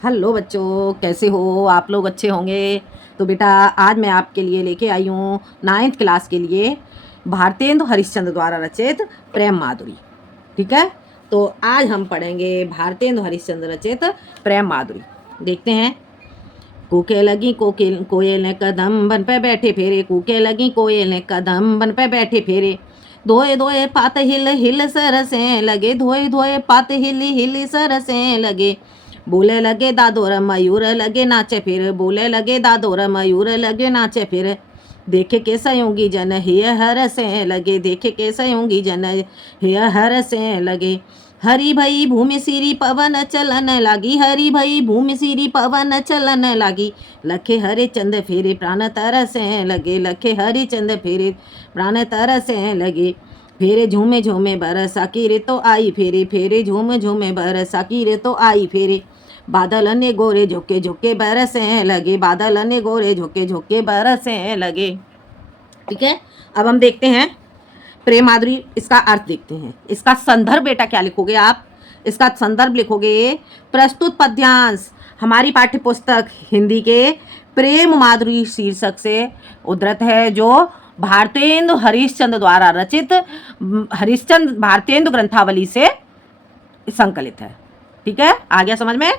Hello बच्चों, कैसे हो आप लोग? अच्छे होंगे। तो बेटा, आज मैं आपके लिए लेके आई हूँ 9th क्लास के लिए भारतेंदु हरिश्चंद्र द्वारा रचित प्रेम माधुरी। ठीक है, तो आज हम पढ़ेंगे भारतेंदु हरिश्चंद्र रचित प्रेम माधुरी। देखते हैं। कूके लगी कोयल ने कदम बन पे बैठे फेरे, कूके लगी कोयल ने कदम बन पे बैठे फेरे, धोए धोए पात हिल हिल सरसे लगे, धोए धोए पात हिल हिल सरसे लगे, बोले लगे दादोर मयूर लगे नाचे फिर, बोले लगे दादोर मयूर लगे नाचे फिर, देखे के संयोगी जन हिय हर से लगे, देखे के संयोगी जन हिय हर से लगे, हरी भई भूमि सिरी पवन चलन लागी, हरी भई भूमि सिरी पवन चलन लागी, लखे हरे चंद फेरे प्राण तरसे लगे, लखे हरि चंद फेरे प्राण तरसे लगे, फेरे झूमे झूमे बरसा की रे तो आई फेरे, फेरे झूमे झूमे बरसा की रे तो आई फेरे, बादल ने गोरे झोंके झोंके बरसे लगे, बादल ने गोरे झोंके झोंके बरसे लगे। ठीक है, अब हम देखते हैं प्रेम माधुरी, इसका अर्थ देखते हैं। इसका संदर्भ बेटा क्या लिखोगे आप? इसका संदर्भ लिखोगे प्रस्तुत पद्यांश हमारी पाठ्य पुस्तक हिंदी के प्रेम माधुरी शीर्षक से उद्धृत है, जो भारतेंदु हरिश्चंद्र द्वारा रचित हरिश्चंद्र भारतेंदु ग्रंथावली से संकलित है। ठीक है, आ गया समझ में?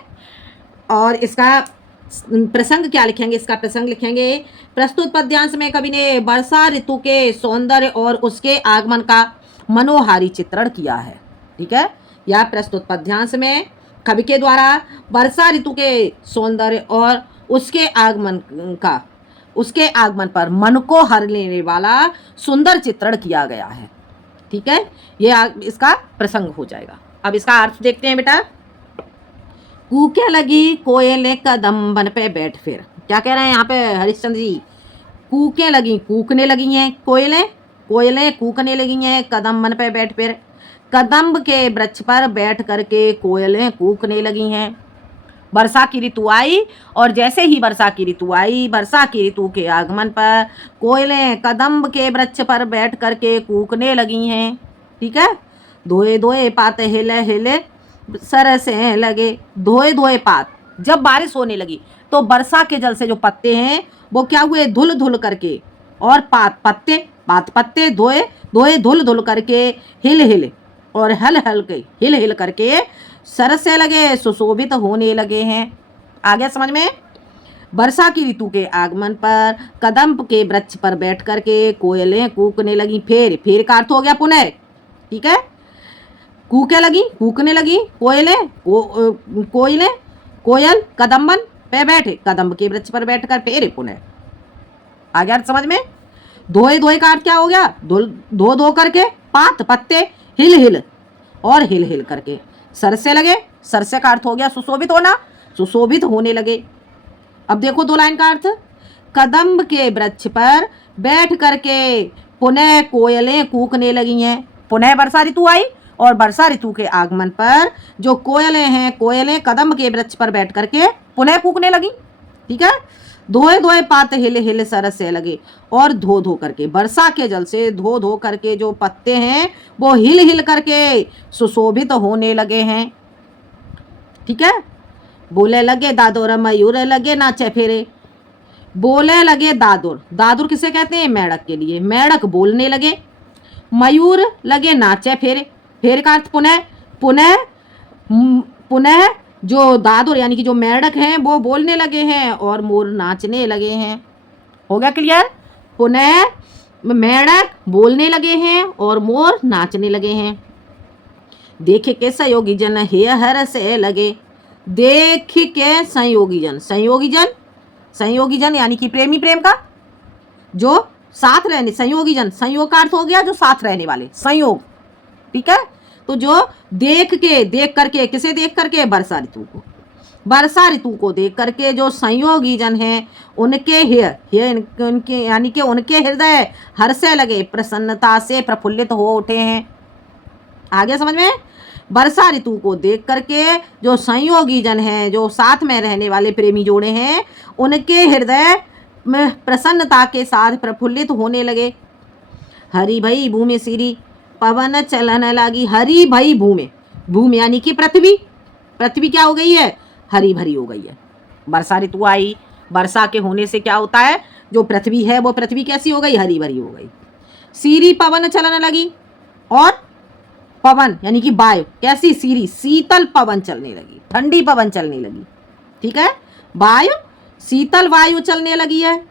और इसका प्रसंग क्या लिखेंगे? इसका प्रसंग लिखेंगे, प्रस्तुत पद्यांश में कवि ने वर्षा ऋतु के सौंदर्य और उसके आगमन का मनोहारी चित्रण किया है। ठीक है, यह प्रस्तुत पद्यांश में कवि के द्वारा वर्षा ऋतु के सौंदर्य और उसके आगमन पर मन को हर लेने वाला सुंदर चित्रण किया गया है। ठीक है, ये इसका प्रसंग हो जाएगा। अब इसका अर्थ देखते हैं बेटा। कूके लगी कोयल ने कदम बन पे बैठ फिर, क्या कह रहे हैं यहाँ पे हरिश्चंद्र जी? कूके लगी, कूकने लगी हैं कोयलें, कोयलें कूकने लगी हैं, कदम बन पे बैठ फिर, कदम्ब के वृक्ष पर बैठ करके कोयलें कूकने लगी हैं। वर्षा की ऋतु आई और जैसे ही वर्षा की ऋतु आई, वर्षा की ऋतु के आगमन पर कोयलें कदम्ब के वृक्ष पर बैठ करके कूकने लगी हैं। ठीक है, धोए धोए पात हिले हिले सरसे लगे, धोए धोए पात, जब बारिश होने लगी तो वर्षा के जल से जो पत्ते हैं वो क्या हुए? धुल धुल करके, और पत्ते धोए धोए धुल धुल करके, हिल हिल और हल हल के हिल हिल करके सरसे लगे, सुशोभित होने लगे हैं। आ गया समझ में? वर्षा की ऋतु के आगमन पर कदम्ब के वृक्ष पर बैठ करके कोयलें कूकने लगी। फेर का अर्थ हो गया पुनः। ठीक है, कूके लगी, कूकने लगी कोयलें, कोयल कदम्बन पे बैठे, कदम्ब के वृक्ष पर बैठकर फेरे पुनः। आ गया समझ में? धोए धोए का अर्थ क्या हो गया? धो धो करके, पात पत्ते, हिल हिल और हिल हिल करके, सरसे लगे, सरसे का अर्थ हो गया सुशोभित होना, सुशोभित होने लगे। अब देखो दो लाइन का अर्थ, कदम्ब के वृक्ष पर बैठ करके पुनः कोयलें कूकने लगी हैं। पुनः वर्षा ऋतु आई और वर्षा ऋतु के आगमन पर जो कोयलें हैं, कोयलें कदम्ब के वृक्ष पर बैठ करके पुनः कूकने लगी। ठीक है, धोए धोए पात हिल हिल सरसे लगे, और धो धो करके, वर्षा के जल से धो धो करके जो पत्ते हैं वो हिल हिल करके सुशोभित होने लगे हैं। ठीक है, बोले लगे दादोर मयूर लगे नाचे फिरे, बोले लगे दादुर, दादुर किसे कहते हैं? मेढक के लिए। मेढक बोलने लगे, मयूर लगे नाचे फिरे, फेर का अर्थ पुनः, पुनः जो दादुर यानी कि जो मेढक हैं वो बोलने लगे हैं और मोर नाचने लगे हैं। हो गया क्लियर? पुनः मेढक बोलने लगे हैं और मोर नाचने लगे हैं। देखे के संयोगी जन हे हर से लगे, देख के संयोगी जन, संयोगी जन यानी कि प्रेमी प्रेम का जो साथ रहने, संयोगी जन, संयोग का अर्थ हो गया जो साथ रहने वाले, संयोग। ठीक है, तो जो देख करके, किसे देख करके? वर्षा ऋतु को, वर्षा ऋतु को देख करके जो संयोगी जन हैं उनके यानी कि उनके हृदय हर्ष लगे, प्रसन्नता से प्रफुल्लित हो उठे हैं। आ गया समझ में? वर्षा ऋतु को देख करके जो संयोगी जन हैं, जो साथ में रहने वाले प्रेमी जोड़े हैं, उनके हृदय में प्रसन्नता के साथ प्रफुल्लित होने लगे। हरि भई भूमि सिरी पवन चलन लागी, हरि भई भूमि, भूमि यानी कि पृथ्वी, पृथ्वी क्या हो गई है? हरी भरी हो गई है। वर्षा ऋतु आई, वर्षा के होने से क्या होता है, जो पृथ्वी है वो पृथ्वी कैसी हो गई, हरी भरी हो गई। सीरी पवन चलने लगी, और पवन यानी कि वायु कैसी, सीरी शीतल पवन चलने लगी, ठंडी पवन चलने लगी। ठीक है, वायु शीतल वायु चलने लगी है।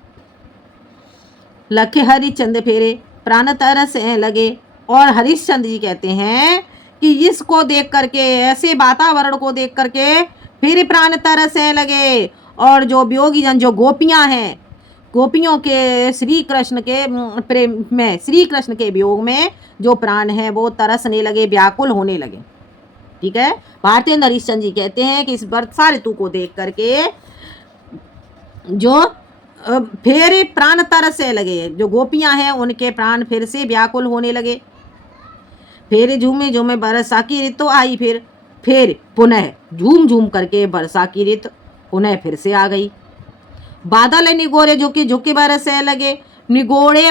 लखे हरिश्चंद्र फेरे प्राण तरसने लगे। और हरिश्चंद्र जी कहते हैं कि इसको देख करके, ऐसे वातावरण को देख करके फिर प्राण तरसने लगे। और जो वियोगी जन, जो गोपियां हैं, गोपियों के श्री कृष्ण के प्रेम में, श्री कृष्ण के वियोग में जो प्राण हैं वो तरसने लगे, व्याकुल होने लगे। ठीक है, भारतीय हरिश्चंद्र जी कहते हैं कि इस वर्षा ऋतु को देख करके जो फिर प्राण तरसने लगे, जो गोपियां हैं उनके प्राण फिर से व्याकुल होने लगे। फिर झूमे झूमे वर्षा की ऋतु आई, फिर पुनः झूम झूम करके वर्षा की ऋतु पुनः फिर से आ गई। बादल निगोरे झुकी झुकी बरसने लगे। निगोड़े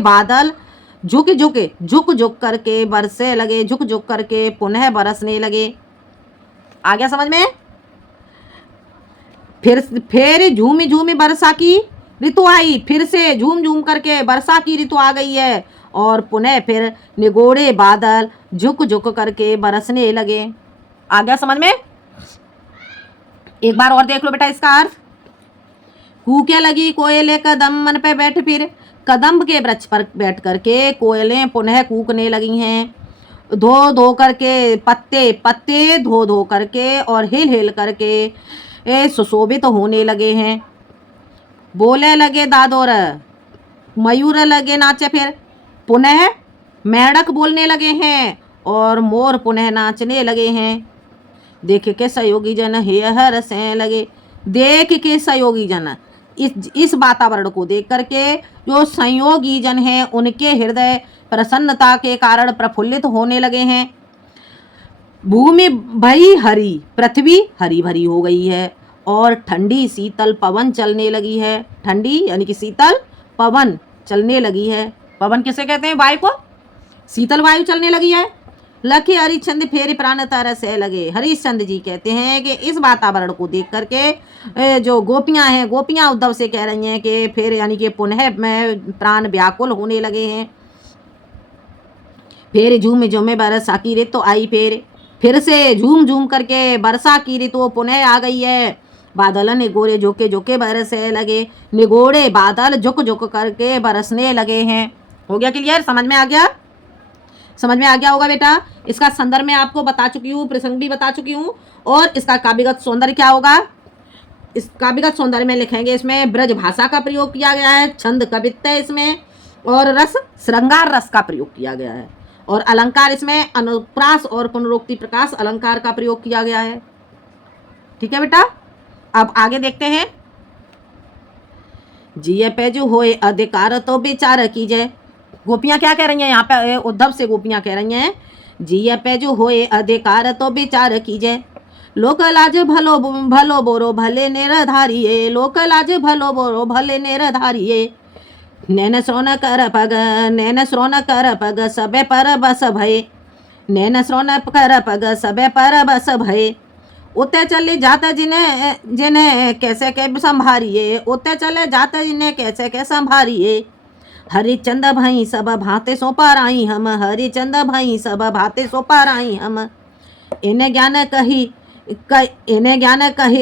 बादल झुक झुक करके बरसने लगे, झुक झुक करके पुनः बरसने लगे। आ गया समझ में? फिर झूमी झूमी वर्षा की ऋतु आई, फिर से झूम झूम करके वर्षा की ऋतु आ गई है। और पुनः फिर निगोड़े बादल झुक झुक करके बरसने लगे। आ गया समझ में? एक बार और देख लो बेटा इसका अर्थ। कूके लगी कोयले कदम मन पे बैठ, फिर कदम्ब के वृक्ष पर बैठ करके कोयलें पुनः कूकने लगी हैं। धो धो करके पत्ते धो धो करके और हिल हिल करके सुशोभित होने लगे हैं। बोले लगे दादोर, मयूर लगे नाचे, फिर पुनः मेढक बोलने लगे हैं और मोर पुनः नाचने लगे हैं। देख के सहयोगी जन हे हरसने लगे। देख के सहयोगी जन, इस वातावरण को देख करके जो संयोगी जन हैं उनके हृदय प्रसन्नता के कारण प्रफुल्लित होने लगे हैं। भूमि भई हरी, पृथ्वी हरी भरी हो गई है और ठंडी शीतल पवन चलने लगी है। ठंडी यानी कि शीतल पवन चलने लगी है। पवन किसे कहते हैं? वायु को। शीतल वायु चलने लगी है। लखे हरिश्चंद्र फेरे प्राण तरसने लगे। हरिश्चंद्र जी कहते हैं कि इस वातावरण को देख करके जो गोपियां हैं, गोपियां उद्धव से कह रही हैं कि फिर यानी कि पुनः में प्राण व्याकुल होने लगे हैं। फिर झूम झूमे वर्षा की ऋतु आई, फिर से झूम झूम करके वर्षा की ऋतु पुनः आ गई है। बादल निगोरे झोंके झोंके बरसने लगे। निगोड़े बादल झुक झुक करके बरसने लगे हैं। हो गया क्लियर? समझ में आ गया? समझ में आ गया होगा बेटा। इसका संदर्भ में आपको बता चुकी हूँ, प्रसंग भी बता चुकी हूँ। और इसका काव्यगत सौंदर्य क्या होगा, इस काव्यगत सौंदर्य में लिखेंगे। इसमें ब्रज भाषा का प्रयोग किया गया है, छंद कवित्व इसमें, और रस श्रृंगार रस का प्रयोग किया गया है, और अलंकार इसमें अनुप्रास और पुनरोक्ति प्रकाश अलंकार का प्रयोग किया गया है। ठीक है बेटा, अब आगे देखते हैं। जिये पे जो होए अधिकार तो विचार कीजिए। गोपियां क्या कह रही हैं यहाँ पे? उद्धव से गोपियां कह रही हैं, जिये पे जो होए अधिकार तो विचार कीजिए। लोक लाज भलो भलो बोरो भले निरधारिये। लोक लाज भलो बोरो भले निरधारिये। नैन श्रोन कर पग सबे पर बस भय। नैन श्रोन कर पग सबे पर बस भय। उते चले जाता जिन्हें कैसे के संभारिये। उते चले जाता जिन्हें कैसे के संभारिये। हरिचंद भाई सब भाते सो पर आई हम। हरिचंद भाई सब भाते सो पर आई हम। इन्हें ज्ञान कही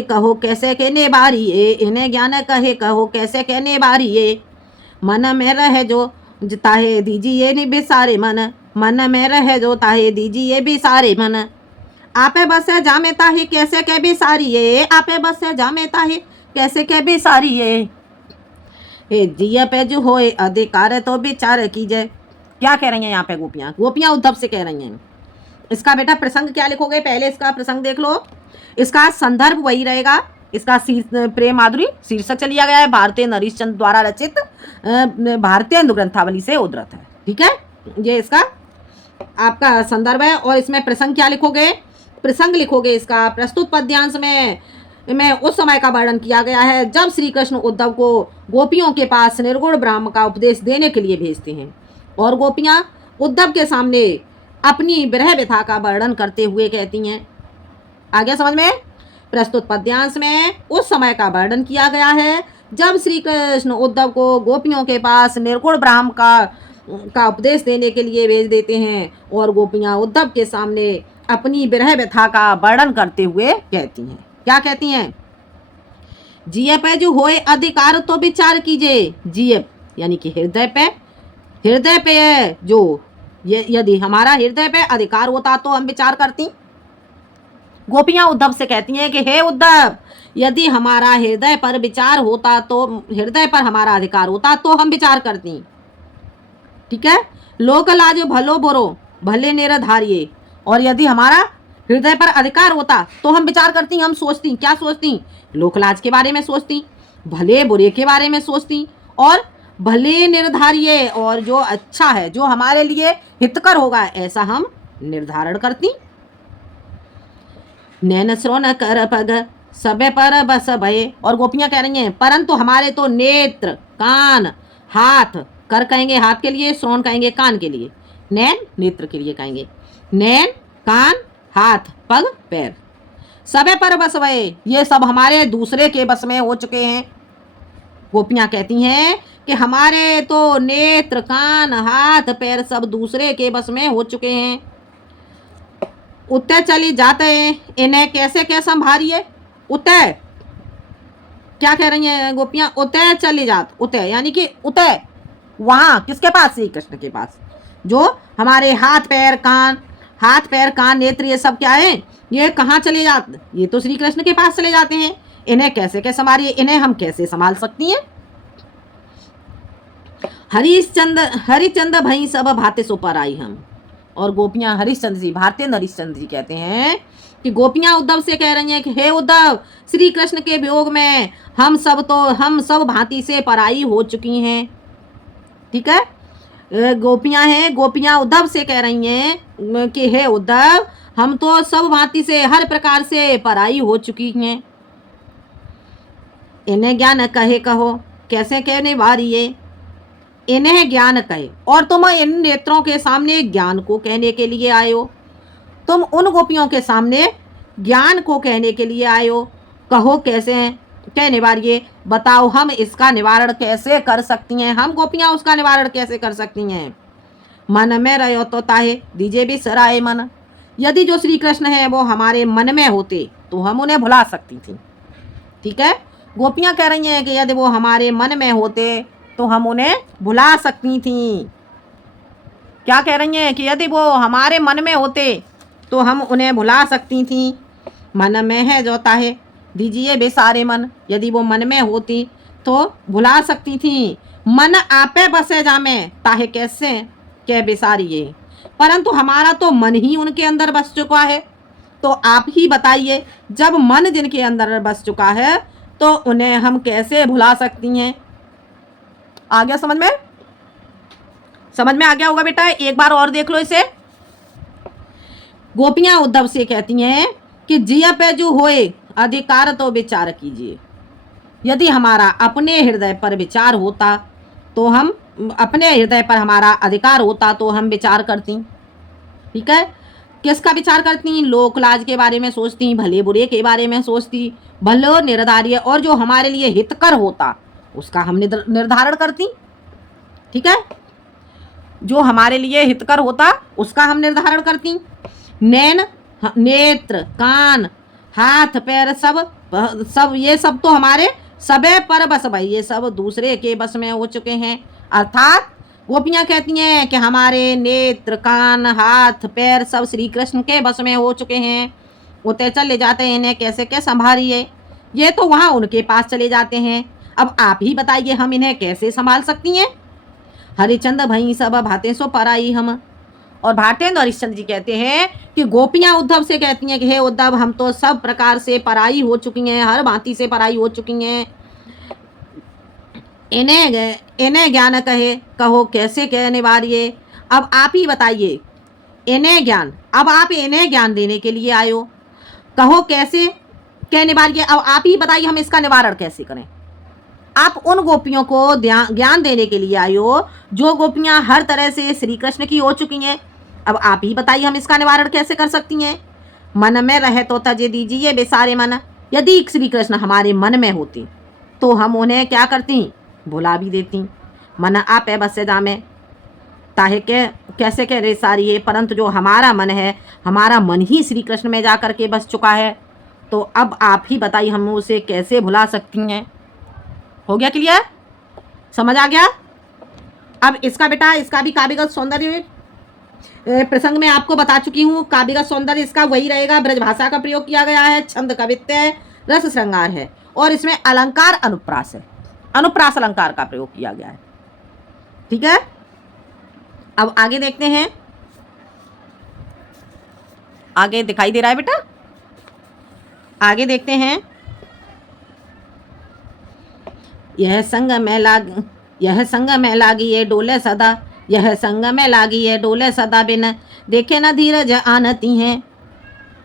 कहो कैसे के निबारिये। इन्हें ज्ञान कहे कहो कैसे के निबारिये। मन में रहे जो ताहे दीजिए नि बिसारे मन। मन में रहे जो ताहे दीजिए बिसारे मन। आपे बस जामे ताही कैसे के बिसारिये। आपे बस जामे ताही कैसे के बिसारिये। जिया पे जो होए अधिकार तो विचार कीजिए। क्या कह रही हैं यहाँ पे गोपियाँ? गोपियाँ उद्धव से कह रही हैं। इसका बेटा प्रसंग क्या लिखोगे? पहले इसका प्रसंग देख लो। इसका संदर्भ वही रहेगा। इसका प्रेम माधुरी शीर्षक चलिया गया है, भारतीय हरिश्चंद्र द्वारा रचित भारतीय हिंदू ग्रंथावली से उद्धृत है। ठीक है, ये इसका आपका संदर्भ है। और इसमें प्रसंग क्या लिखोगे? प्रसंग लिखोगे इसका प्रस्तुत पद्यांश में उस समय का वर्णन किया गया है जब श्री कृष्ण उद्धव को गोपियों के पास निर्गुण ब्रह्म का उपदेश देने के लिए भेजते हैं, और गोपियाँ उद्धव के सामने अपनी विरह व्यथा का वर्णन करते हुए कहती हैं। आ गया समझ में? प्रस्तुत पद्यांश में उस समय का वर्णन किया गया है जब श्री कृष्ण उद्धव को गोपियों के पास निर्गुण ब्रह्म का उपदेश देने के लिए भेज देते हैं और गोपियां उद्धव के सामने अपनी विरह व्यथा का वर्णन करते हुए कहती हैं। क्या कहती हैं? जिये पे जो होए अधिकार तो विचार कीजिए। जिये यानी कि हृदय पे जो यदि हमारा हृदय पे अधिकार होता तो हम विचार करती। गोपियां उद्धव से कहती हैं कि हे उद्धव, यदि हमारा हृदय पर विचार होता तो हृदय पर हमारा अधिकार होता तो हम विचार करती। ठीक है? लोक लाज भलो बुरो भले निरधारिये। और यदि हमारा हृदय पर अधिकार होता तो हम विचार करती, हम सोचती। क्या सोचती? लोकलाज के बारे में सोचती, भले बुरे के बारे में सोचती और भले निर्धारिये, और जो अच्छा है, जो हमारे लिए हितकर होगा, ऐसा हम निर्धारण करती। नैन श्रोण कर पग सबे पर बस भये। और गोपियां कह रही हैं परंतु हमारे तो नेत्र, कान, हाथ, कर कहेंगे हाथ के लिए, श्रोण कहेंगे कान के लिए, नैन नेत्र के लिए कहेंगे, नैन, कान, हाथ, पग, पैर, सबे पर बस भये, ये सब हमारे दूसरे के बस में हो चुके हैं। गोपियां कहती हैं कि हमारे तो नेत्र, कान, हाथ, पैर सब दूसरे के बस में हो चुके हैं। उत्ते चली जाते हैं, इन्हें कैसे क्या संभालिए। उत्ते क्या कह रही हैं गोपियां? उत्ते चली जात, उत्ते यानी कि उत्ते वहाँ किसके पास? श्री कृष्ण के पास। जो हमारे हाथ पैर कान नेत्र ये सब क्या है, ये कहाँ चले जाते? ये तो श्री कृष्ण के पास चले जाते हैं। इन्हें कैसे क्या संभालिए, इन्हें हम कैसे संभाल सकती हैं? हरिश्चंद्र भई सब भाते सो पर आई हम। और गोपियां हरिश्चंद्र जी, भारतेंद्र हरिश्चंद्र जी कहते हैं कि गोपियां उद्धव से कह रही हैं कि हे उद्धव, श्री कृष्ण के वियोग में हम सब भांति से पराई हो चुकी हैं। ठीक है? गोपियां उद्धव से कह रही हैं कि हे उद्धव, हम तो सब भांति से हर प्रकार से पराई हो चुकी हैं। इन्हें ज्ञान कहे कहो कैसे कहने वारिये। इन्हें ज्ञान कहे, और तुम इन नेत्रों के सामने ज्ञान को कहने के लिए आए हो। तुम उन गोपियों के सामने ज्ञान को कहने के लिए आए हो। कहो कैसे कहने वारिये, बताओ हम इसका निवारण कैसे कर सकती हैं, हम गोपियां उसका निवारण कैसे कर सकती हैं। मन में रहो तो ताहे दीजिए भी सराय मन। यदि जो श्री कृष्ण है वो हमारे मन में होते तो हम उन्हें भुला सकती थी। ठीक है? गोपियां कह रही हैं कि यदि वो हमारे मन में होते तो हम उन्हें भुला सकती थी। क्या कह रही हैं? कि यदि वो हमारे मन में होते तो हम उन्हें भुला सकती थी। मन में है जो ताहे दीजिए बेसारे मन। यदि वो मन में होती तो भुला सकती थी। मन आपे बसे जामे ताहे कैसे क्या बेसारिये। परंतु हमारा तो मन ही उनके अंदर बस चुका है। तो आप ही बताइए, जब मन जिनके अंदर बस चुका है तो उन्हें हम कैसे भुला सकती हैं। आ गया समझ में? समझ में आ गया होगा बेटा, एक बार और देख लो इसे। गोपियां उद्धव से कहती हैं कि जिया पे जो होए अधिकार तो विचार कीजिए। यदि हमारा अपने हृदय पर विचार होता तो हम अपने हृदय पर हमारा अधिकार होता तो हम विचार करती। ठीक है? किसका विचार करती? लोक लाज के बारे में सोचती, भले बुरे के बारे में सोचती, भलो निर्धार्य, और जो हमारे लिए हितकर होता उसका हम निर्धारण करती। ठीक है? जो हमारे लिए हितकर होता उसका हम निर्धारण करती। नैन, नेत्र, कान, हाथ, पैर सब ये सब तो हमारे सबे पर बस भाई, ये सब दूसरे के बस में हो चुके हैं। अर्थात गोपियां कहती हैं कि हमारे नेत्र, कान, हाथ, पैर सब श्री कृष्ण के बस में हो चुके हैं। उते चले जाते हैं, इन्हें कैसे क्या संभालिए। ये तो वहाँ उनके पास चले जाते हैं। अब आप ही बताइए हम इन्हें कैसे संभाल सकती हैं। हरिचंद्र भई सब भाते सो पराई हम। और भारतेंद्र हरिश्चंद्र जी कहते हैं कि गोपियां उद्धव से कहती हैं कि हे उद्धव, हम तो सब प्रकार से पराई हो चुकी हैं, हर भांति से पराई हो चुकी हैं। इन्हें ज्ञान कहे कहो कैसे कहने वारिये। अब आप ही बताइए, इन्हें ज्ञान, अब आप इन्हें ज्ञान देने के लिए आए हो, कहो कैसे कहने वारिये। अब आप ही बताइए हम इसका निवारण कैसे करें। आप उन गोपियों को ज्ञान देने के लिए आए हो जो गोपियां हर तरह से श्री कृष्ण की हो चुकी हैं। अब आप ही बताइए हम इसका निवारण कैसे कर सकती हैं। मन में रहे तो तजे दीजिए बेसारे मन। यदि श्री कृष्ण हमारे मन में होते तो हम उन्हें क्या करती, भुला भी देती। मन आपे बस जामे ताहे के कैसे कह रे सारी है, परंतु जो हमारा मन है, हमारा मन ही श्री कृष्ण में जा कर के बस चुका है, तो अब आप ही बताइए हम उसे कैसे भुला सकती हैं। हो गया क्लियर, समझ आ गया। अब इसका बेटा इसका भी काव्यगत सौंदर्य प्रसंग में आपको बता चुकी हूँ। काव्यगत सौंदर्य इसका वही रहेगा, ब्रज भाषा का प्रयोग किया गया है, छंद कवित्व है, रस श्रृंगार है, और इसमें अलंकार अनुप्रास है, अनुप्रास अलंकार का प्रयोग किया गया है। ठीक है, अब आगे देखते हैं। आगे दिखाई दे रहा है बेटा, आगे देखते हैं। यह संग में लागी ये डोले सदा, यह संग में लागी ये डोले सदा, बिन देखे न धीरज आनती हैं।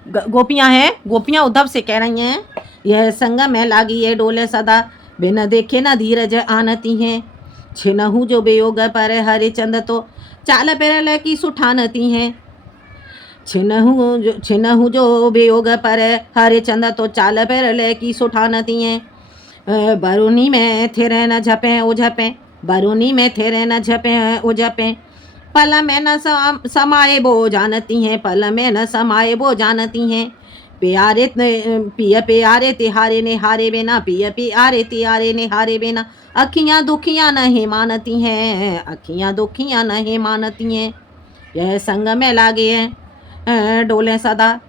गोपियां हैं, गोपियां उद्धव से कह रही हैं, यह संग में लागी ये डोले सदा, बिन देखे न धीरज आनती हैं। छिनहु जो वियोग पर हरिचंद तो चाल पेरल की सुठानती हैं। छिनहु जो वियोग पर हरिचंद तो चाल पेरल की सुठानती हैं। बरूनी में थिरे न झपे ओ झपे, बरूनी में थिरे न झपे ओ झपे, पल में न समाए वो जानती हैं, पल में न समाए वो जानती हैं। प्यारे पिय प्यारे तिहारे ने हारे बिना, पिय प्यारे तिहारे ने हारे बिना, अखियाँ दुखियाँ नहीं मानती हैं, अखियाँ दुखियाँ नहीं मानती हैं। यह संग में लागे हैं डोले सदा,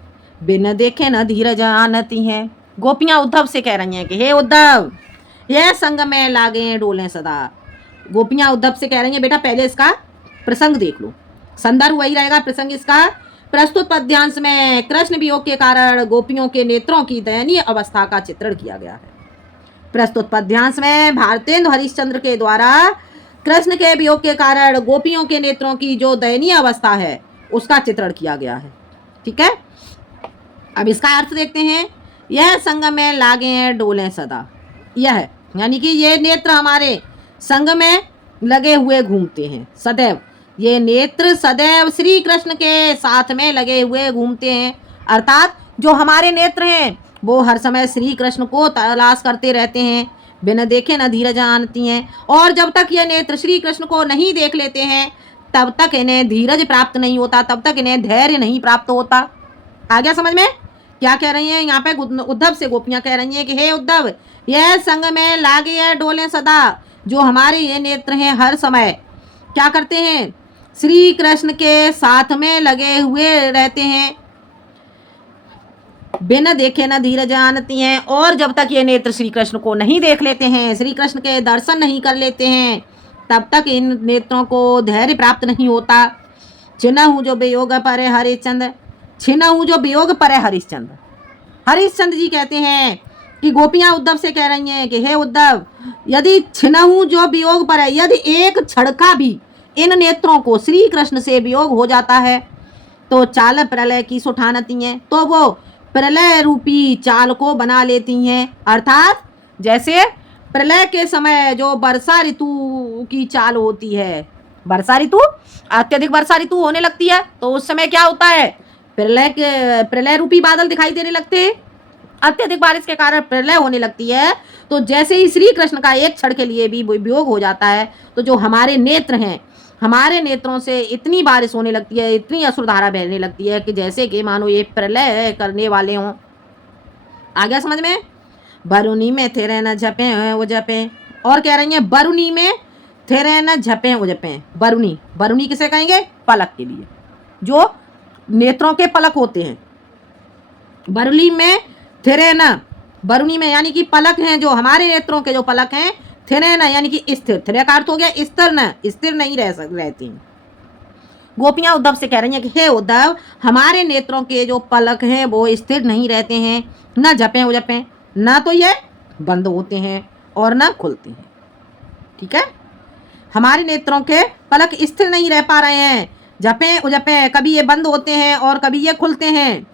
बिन देखे न धीरज आनती हैं। गोपियाँ उद्धव से कह रही हैं कि हे उद्धव, यह संग में लागे हैं डोले सदा। गोपियाँ उद्धव से कह रही हैं बेटा पहले इसका प्रसंग देख लो, संदर्भ वही रहेगा। प्रसंग इसका प्रस्तुत पद्यांश में कृष्ण वियोग के कारण गोपियों के नेत्रों की दयनीय अवस्था का चित्रण किया गया है। प्रस्तुत पद्यांश में भारतेंदु हरिश्चंद्र के द्वारा कृष्ण के वियोग के कारण गोपियों के नेत्रों की जो दयनीय अवस्था है उसका चित्रण किया गया है। ठीक है, अब इसका अर्थ देखते हैं। यह संग में लागे हैं डोले सदा, यह यानी कि ये नेत्र हमारे संग में लगे हुए घूमते हैं सदैव, ये नेत्र सदैव श्री कृष्ण के साथ में लगे हुए घूमते हैं। अर्थात जो हमारे नेत्र हैं वो हर समय श्री कृष्ण को तलाश करते रहते हैं, बिना देखे न धीरज आनती हैं। और जब तक ये नेत्र श्री कृष्ण को नहीं देख लेते हैं तब तक इन्हें धीरज प्राप्त नहीं होता, तब तक इन्हें धैर्य नहीं प्राप्त होता। आ गया समझ में? क्या कह रही हैं यहाँ पे उद्धव से गोपियाँ कह रही हैं कि हे उद्धव, यह संग में लागे है डोले सदा, जो हमारे ये नेत्र हैं हर समय क्या करते हैं, श्री कृष्ण के साथ में लगे हुए रहते हैं, बिना देखे न धीरज आनती हैं। और जब तक ये नेत्र श्री कृष्ण को नहीं देख लेते हैं, श्री कृष्ण के दर्शन नहीं कर लेते हैं, तब तक इन नेत्रों को धैर्य प्राप्त नहीं होता। छिनहु जो वियोग पर हरिश्चंद्र, छिनहु जो वियोग पर हरिश्चंद्र, हरिश्चंद्र जी कहते हैं कि गोपियां उद्धव से कह रही हैं कि हे उद्धव, यदि छिनहु जो वियोग पर है, यदि एक क्षण का भी इन नेत्रों को श्री कृष्ण से वियोग हो जाता है तो चाल प्रलय की सुठानती हैं, तो वो प्रलय रूपी चाल को बना लेती हैं। अर्थात जैसे प्रलय के समय जो वर्षा ऋतु की चाल होती है, वर्षा ऋतु अत्यधिक वर्षा ऋतु होने लगती है तो उस समय क्या होता है, प्रलय रूपी बादल दिखाई देने लगते हैं, अत्यधिक बारिश के कारण प्रलय होने लगती है। तो जैसे ही श्री कृष्ण का एक क्षण के लिए भी वियोग हो जाता है तो जो हमारे नेत्र हैं, हमारे नेत्रों से इतनी बारिश होने लगती है, इतनी अश्रुधारा बहने लगती है कि जैसे कि मानो ये प्रलय करने वाले हों। आ गया समझ में? बरुनी में थेरे न झपे वो झपे, और कह रही हैं बरुनी में थेरे न झपे वो झपे। बरुनी, बरुनी किसे कहेंगे, पलक के लिए, जो नेत्रों के पलक होते हैं। बरुनी में थेरे न, बरुनी में यानी कि पलक हैं, जो हमारे नेत्रों के जो पलक हैं, थिरे न यानी कि स्थिर, थिरे का अर्थ हो गया स्थिर, न स्थिर नहीं रहती। गोपियां उद्धव से कह रही हैं कि हे उद्धव, हमारे नेत्रों के जो पलक हैं वो स्थिर नहीं रहते हैं, न झपे हो झपे, न तो ये बंद होते हैं और न खुलते हैं। ठीक है, हमारे नेत्रों के पलक स्थिर नहीं रह पा रहे हैं, झपे उझपे, कभी ये बंद होते हैं और कभी ये खुलते हैं।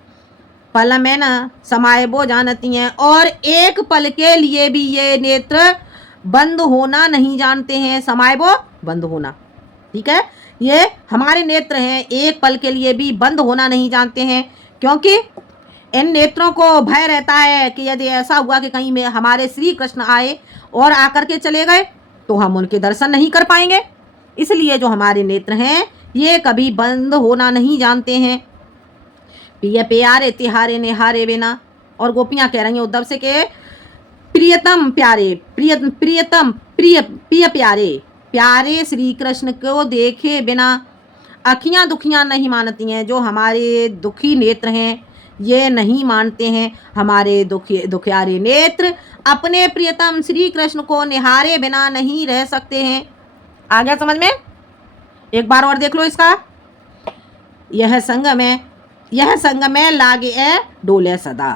पल में न समाये वो जानती हैं, और एक पल के लिए भी ये नेत्र बंद होना नहीं जानते हैं, समाये वो बंद होना। ठीक है, ये हमारे नेत्र हैं, एक पल के लिए भी बंद होना नहीं जानते हैं, क्योंकि इन नेत्रों को भय रहता है कि यदि ऐसा हुआ कि कहीं में हमारे श्री कृष्ण आए और आकर के चले गए तो हम उनके दर्शन नहीं कर पाएंगे। इसलिए जो हमारे नेत्र हैं ये कभी बंद होना नहीं जानते हैं। प्रिय प्यारे तिहारे निहारे बिना। और गोपियां कह रही हैं उद्धव से के प्रियतम प्यारे प्रियतम प्रिय प्यारे प्यारे श्री कृष्ण को देखे बिना अखियां दुखियां नहीं मानती हैं। जो हमारे दुखी नेत्र हैं ये नहीं मानते हैं। हमारे दुखियारे नेत्र अपने प्रियतम श्री कृष्ण को निहारे बिना नहीं रह सकते हैं। आ गया समझ में? एक बार और देख लो इसका। यह संग में लागे डोले सदा।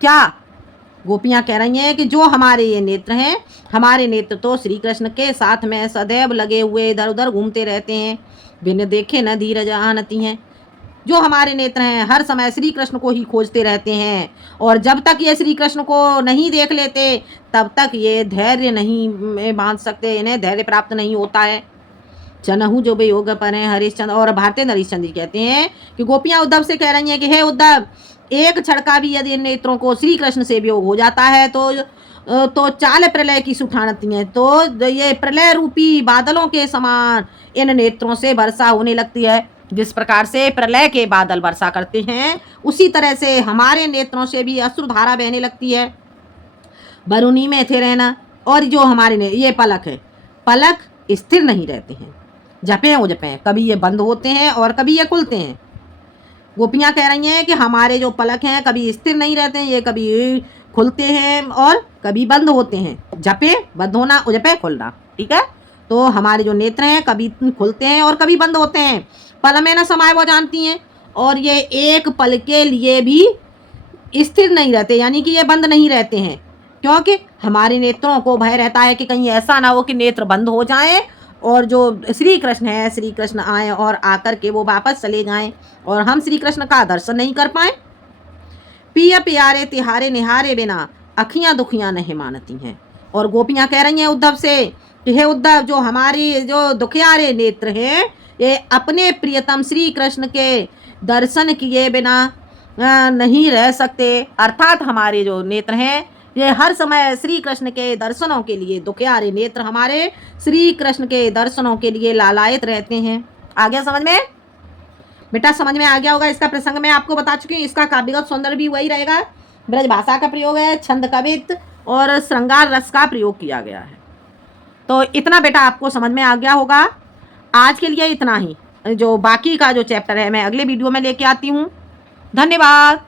क्या गोपियां कह रही हैं कि जो हमारे ये नेत्र हैं, हमारे नेत्र तो श्री कृष्ण के साथ में सदैव लगे हुए इधर उधर घूमते रहते हैं, बिन देखे न धीरज आनती हैं। जो हमारे नेत्र हैं हर समय श्री कृष्ण को ही खोजते रहते हैं, और जब तक ये श्री कृष्ण को नहीं देख लेते तब तक ये धैर्य नहीं बांध सकते, इन्हें धैर्य प्राप्त नहीं होता है। चनहु जो वियोग पर हैं हरिश्चंद्र। और भारतीय हरिश्चंद्र जी कहते हैं कि गोपियां उद्धव से कह रही हैं कि हे उद्धव, एक क्षण का भी यदि इन नेत्रों को श्री कृष्ण से वियोग हो जाता है तो चाल प्रलय की सुठानती हैं। तो ये प्रलय रूपी बादलों के समान इन नेत्रों से वर्षा होने लगती है। जिस प्रकार से प्रलय के बादल वर्षा करते हैं उसी तरह से हमारे नेत्रों से भी अश्रुधारा बहने लगती है। बरूनी में थे रहना। और जो हमारे ये पलक है, पलक स्थिर नहीं रहते हैं, जपे हो जपे, कभी ये बंद होते हैं और कभी ये खुलते हैं। गोपियां कह रही हैं कि हमारे जो पलक हैं कभी स्थिर नहीं रहते हैं, ये कभी खुलते हैं और कभी बंद होते हैं। जपे बंद होना, उजपे खुलना, ठीक है। तो हमारे जो नेत्र हैं कभी खुलते हैं और कभी बंद होते हैं। पल में न समाये वो जानती हैं, और ये एक पल के लिए भी स्थिर नहीं रहते, यानी कि ये बंद नहीं रहते हैं, क्योंकि हमारे नेत्रों को भय रहता है कि कहीं ऐसा ना हो कि नेत्र बंद हो जाएं और जो श्री कृष्ण है, श्री कृष्ण आए और आकर के वो वापस चले जाएं और हम श्री कृष्ण का दर्शन नहीं कर पाएं। पिया प्यारे तिहारे निहारे बिना अखियां दुखियां नहीं मानती हैं। और गोपियां कह रही हैं उद्धव से कि हे उद्धव, जो हमारे जो दुखियारे नेत्र हैं ये अपने प्रियतम श्री कृष्ण के दर्शन किए बिना नहीं रह सकते। अर्थात हमारे जो नेत्र हैं ये हर समय श्री कृष्ण के दर्शनों के लिए, दुखियारे नेत्र हमारे श्री कृष्ण के दर्शनों के लिए लालायित रहते हैं। आ गया समझ में? बेटा समझ में आ गया होगा। इसका प्रसंग मैं आपको बता चुकी हूँ। इसका काव्यगत सौंदर्य भी वही रहेगा, ब्रज भाषा का प्रयोग है, छंद कवित्व और श्रृंगार रस का प्रयोग किया गया है। तो इतना बेटा आपको समझ में आ गया होगा। आज के लिए इतना ही। जो बाकी का जो चैप्टर है मैं अगले वीडियो में लेके आती हूँ। धन्यवाद।